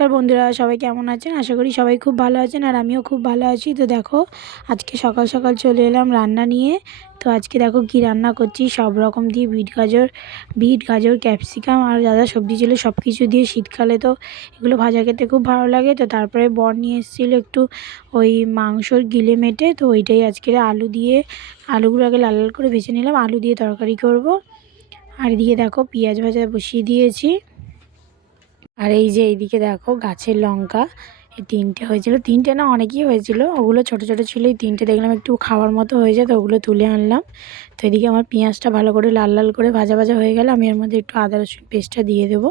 নমস্কার বন্ধুরা, সবাই কেমন আছেন? আশা করি সবাই খুব ভালো আছেন আর আমিও খুব ভালো আছি। তো দেখো, আজকে সকাল সকাল চলে এলাম রান্না নিয়ে। তো আজকে দেখো কি রান্না করছি, সব রকম দিয়ে বিট গাজর ক্যাপসিকাম আর যা যা সবজি ছিল সব কিছু দিয়ে। শীতকালে তো এগুলো ভাজা খেতে খুব ভালো লাগে। তো তারপরে বর নিয়ে এসেছিলো একটু ওই মাংসর গিলে মেটে, তো ওইটাই আজকে আলুগুলো আগে লাল লাল করে ভেজে নিলাম, আলু দিয়ে তরকারি করব। আর এদিকে দেখো পেঁয়াজ ভাজা বসিয়ে দিয়েছি। আর এই যে এইদিকে দেখো গাছের লঙ্কা, এই তিনটে হয়েছিল, তিনটে না অনেকই হয়েছিল, ওগুলো ছোট ছোট ছিল। এই তিনটে দেখলাম একটু খাওয়ার মতো হয়েছে, তো ওগুলো তুলে আনলাম। তো এদিকে আমার পেঁয়াজটা ভালো করে লাল লাল করে ভাজা ভাজা হয়ে গেলে আমি এর মধ্যে একটু আদা রসুন পেস্টটা দিয়ে দেবো।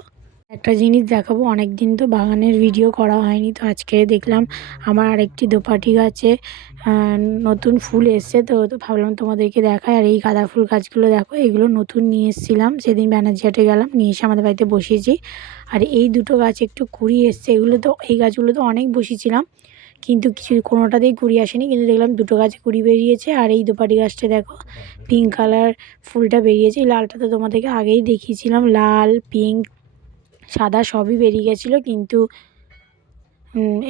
একটা জিনিস দেখাবো, অনেক দিন তো বাগানের ভিডিও করা হয়নি, তো আজকে দেখলাম আমার আরেকটি দোপাটি গাছে নতুন ফুল এসছে। তো ভাবলাম তোমাদেরকে দেখায়। আর এই গাঁদা ফুল গাছগুলো দেখো, এগুলো নতুন নিয়ে এসেছিলাম সেদিন ব্যানার্জি হাটে গেলাম, নিয়ে এসে আমাদের বাড়িতে বসিয়েছি। আর এই দুটো গাছ একটু কুড়ি এসছে, এই গাছগুলো তো অনেক বসিয়েছিলাম কিন্তু কোনোটাতেই কুড়ি আসেনি, কিন্তু দেখলাম দুটো গাছে কুড়ি বেরিয়েছে। আর এই দোপাটি গাছটা দেখো পিঙ্ক কালার ফুলটা বেরিয়েছে। এই লালটা তো তোমাদেরকে আগেই দেখিয়েছিলাম, লাল পিঙ্ক সাদা সবই বেরিয়ে গেছিলো, কিন্তু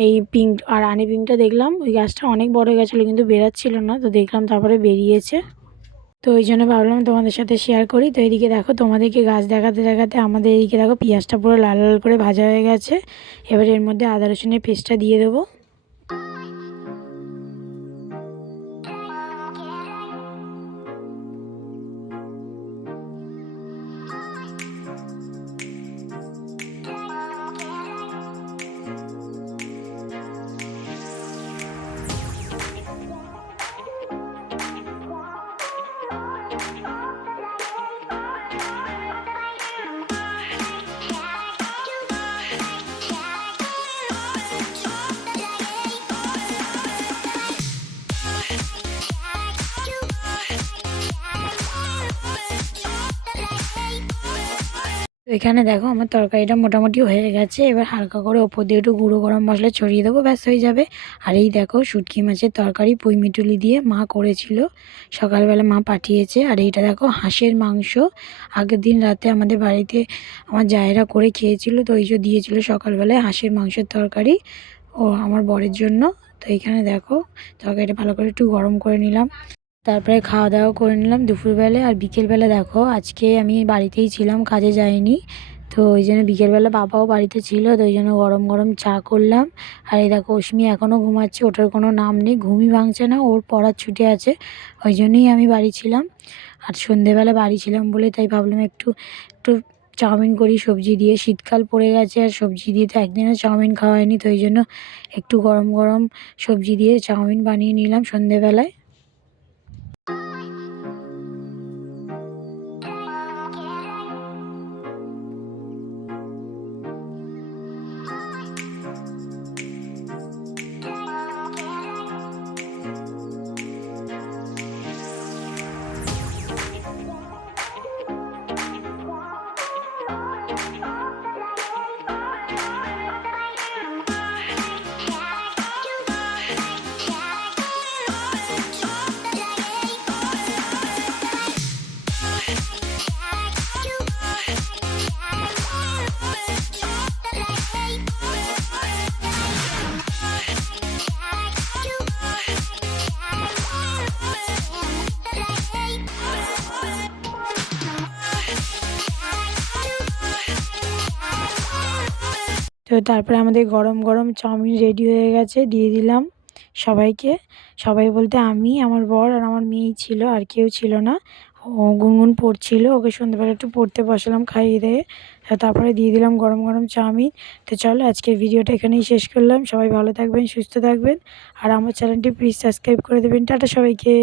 এই পিঙ্ক আর রানি পিঙ্কটা দেখলাম ওই গাছটা অনেক বড় হয়ে গেছিলো কিন্তু বেরাচ্ছিল না, তো দেখলাম তারপরে বেরিয়েছে। তো ওই জন্য ভাবলাম তোমাদের সাথে শেয়ার করি। তো এদিকে দেখো তোমাদেরকে গাছ দেখাতে দেখাতে আমাদের এদিকে দেখো পেঁয়াজটা পুরো লাল লাল করে ভাজা হয়ে গেছে। এবার এর মধ্যে আদা রসুনের পেস্টটা দিয়ে দেবো। তো এখানে দেখো আমার তরকারিটা মোটামুটি হয়ে গেছে। এবার হালকা করে ওপর দিয়ে একটু গুঁড়ো গরম মশলা ছড়িয়ে দেবো, ব্যাস হয়ে যাবে। আর এই দেখো শুটকি মাছের তরকারি পুঁই মিটুলি দিয়ে মা করেছিল, সকালবেলা মা পাঠিয়েছে। আর এইটা দেখো হাঁসের মাংস, আগের দিন রাতে আমাদের বাড়িতে আমার জায়েরা করে খেয়েছিল, তো এই যে দিয়েছিল সকালবেলায় হাঁসের মাংসের তরকারি ও আমার বরের জন্য। তো এখানে দেখো তরকারিটা ভালো করে একটু গরম করে নিলাম, তারপরে খাওয়া দাওয়া করে নিলাম দুপুরবেলা। আর বিকেলবেলা দেখো আজকে আমি বাড়িতেই ছিলাম, কাজে যাইনি, তো ওই জন্য বিকেলবেলা বাবাও বাড়িতে ছিল, তো ওই জন্য গরম গরম চা করলাম। আর এই দেখো অশ্মি এখনও ঘুমাচ্ছে, ওটার কোনো নাম নেই, ঘুমই ভাঙছে না, ওর পড়ার ছুটি আছে, ওই জন্যই আমি বাড়ি ছিলাম। আর সন্ধেবেলা বাড়ি ছিলাম বলে তাই ভাবলাম একটু একটু চাউমিন করি সবজি দিয়ে, শীতকাল পড়ে গেছে আর সবজি দিয়ে তো একদিনও চাউমিন খাওয়া হয়নি, তো ওই জন্য একটু গরম গরম সবজি দিয়ে চাউমিন বানিয়ে নিলাম সন্ধেবেলায়। তো তারপরে আমাদের গরম গরম চাউমিন রেডি হয়ে গেছে, দিয়ে দিলাম সবাইকে। সবাই বলতে আমি, আমার বর আর আমার মেয়েই ছিল, আর কেউ ছিল না। ও গুনগুন পড়ছিল, ওকে সন্ধ্যেবেলা একটু পড়তে বসালাম খাইয়ে দিয়ে, তারপরে দিয়ে দিলাম গরম গরম চাউমিন। তো চলো আজকের ভিডিওটা এখানেই শেষ করলাম। সবাই ভালো থাকবেন, সুস্থ থাকবেন, আর আমার চ্যানেলটি প্লিজ সাবস্ক্রাইব করে দেবেন। টাটা সবাইকে।